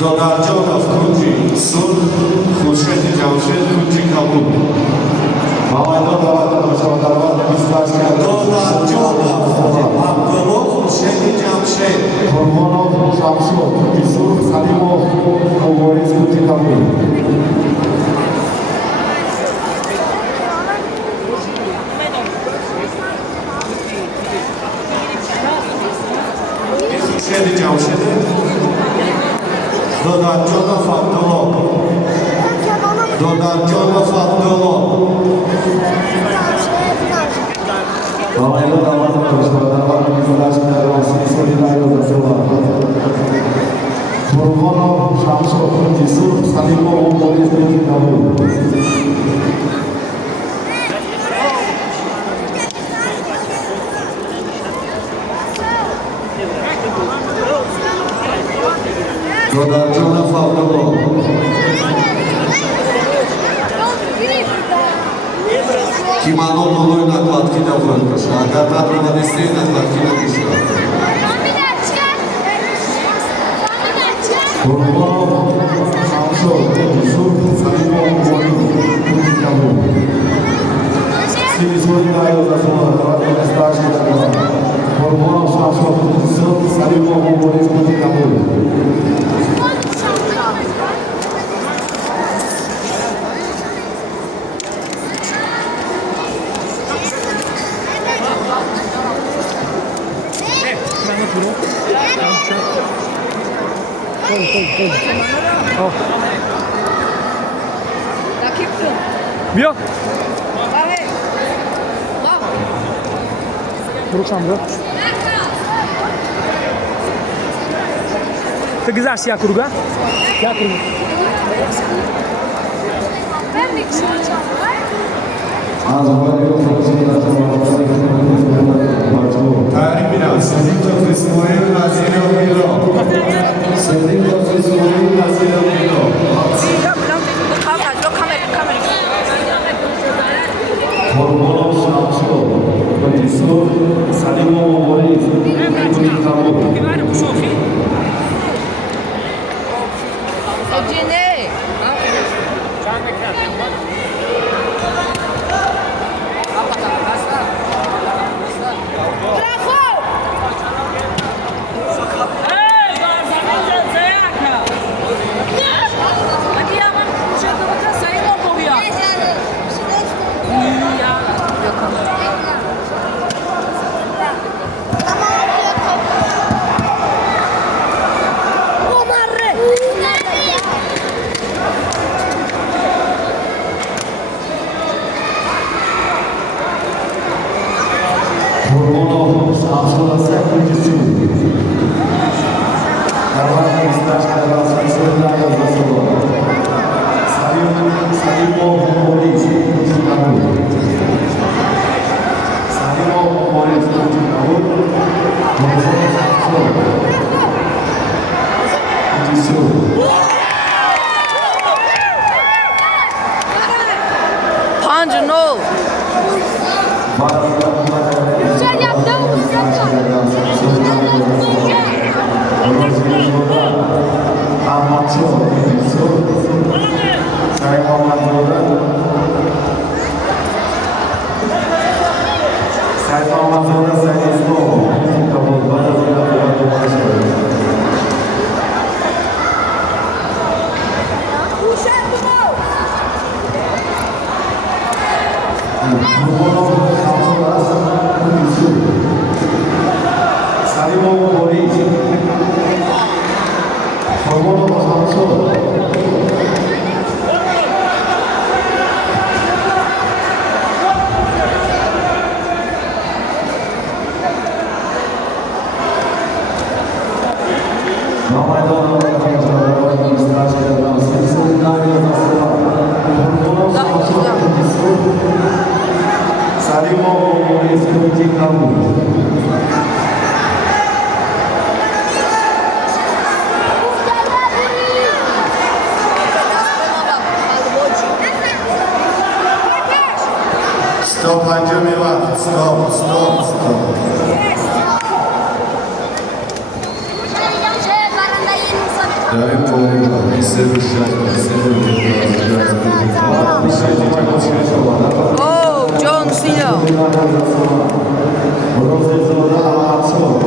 Dodarjono w Kunji Sun, Husheti Jamshed, Kunji Kabul. Dodarjono Abdullah Husheti Jamshed. Hormonov Shamsu, Isur, Salimov, Boris Kunji Kabul. Husheti Jamshed. Dodarjono Abdullah. Dodarjono Abdullah. Hormonov Shamsu, Isur, Salimov, Boris Kunji Kabul. Dodarjono Abdullah. Kimano Moloy nakladki da vurmuş. Agar nadroga desteği nakladki da düşüyor. Hormonov Shamsu, Isur, Salimov, Boris Kunji Kabul. Svi izvoditelji za svoje strašne dane. Hormonov Shamsu, Isur, Salimov, Boris Kunji Kabul. Bia. Вручам, да? Ты гизаш я круга? Я круга. Tarih biraz. Sendikto Krismoyel Nazire Omilo. Sendikto Krismoyel Nazire Omilo. Hormonov Shamsu, Isur, Salimov, Boris Kunji Kabul. Hormonov Shamsu, Kunji Давай, страшно, Salimov, Boris Kunji Kabul. Salimov, Boris Kunji Kabul. Hormonov Shamsu, Isur. Panjano. Salimov, Boris. Hormonov Shamsu. Salimov, Boris Kunji Kabul. Stop, Anjami Vat. Stop. Dajem połowa, misy wyszczać, misy Oh, John Cena. Rozwiązana co?